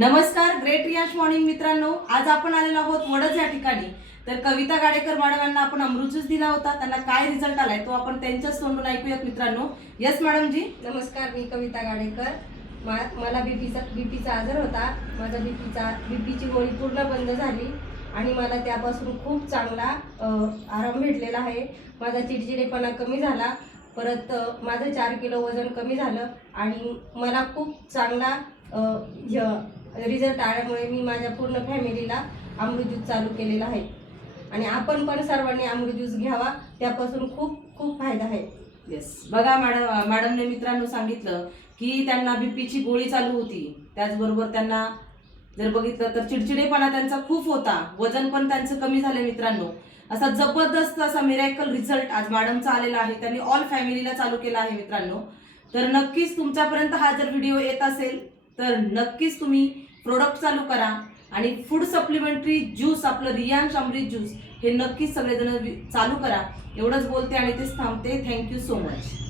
नमस्कार, great Riyash morning मित्रांनो. आज आपण आलेलो आहोत वडज या ठिकाणी. तर कविता गाडेकर मॅडम यांना आपण अमृत ज्यूस दिला होता. त्यांना काय रिझल्ट आलाय तो आपण त्यांच्याच तोंडून ऐकूयात मित्रांनो. यस मॅडम जी. नमस्कार, मी कविता गाडेकर. मला बीपीचा आजार होता. माझा बीपीची गोळी पूर्ण बंद झाली आणि मला त्यापासून खूप चांगला आराम भेटलेला आहे. माझा चिडचिडेपणा कमी झाला. परत माझं 4 किलो वजन कमी झालं आणि मला खूप चांगला रिझल्ट आल्यामुळे मी माझ्या पूर्ण फॅमिलीला अमृत ज्यूस चालू केलेला आहे आणि आपण पण सर्वांनी अमृत ज्यूस घ्यावा. त्यापासून खूप खूप फायदा आहे. येस, बघा मॅडमने मित्रांनो सांगितलं की त्यांना बीपीची गोळी चालू होती. त्याचबरोबर त्यांना जर बघितलं तर चिडचिडेपणा त्यांचा खूप होता. वजन पण त्यांचं कमी झालं मित्रांनो. असा जबरदस्त असा मिरॅकल रिझल्ट आज मॅडमचा आलेला आहे. त्यांनी ऑल फॅमिलीला चालू केला आहे मित्रांनो. तर नक्कीच तुमच्यापर्यंत हा जर व्हिडिओ येत असेल तर नक्कीच तुम्ही प्रोडक्ट चालू करा आणि फूड सप्लिमेंटरी ज्यूस आपलं रियांश अमृत ज्यूस हे नक्कीच सगळेजण चालू करा. एवढंच बोलते आणि तेच थांबते. Thank you so much.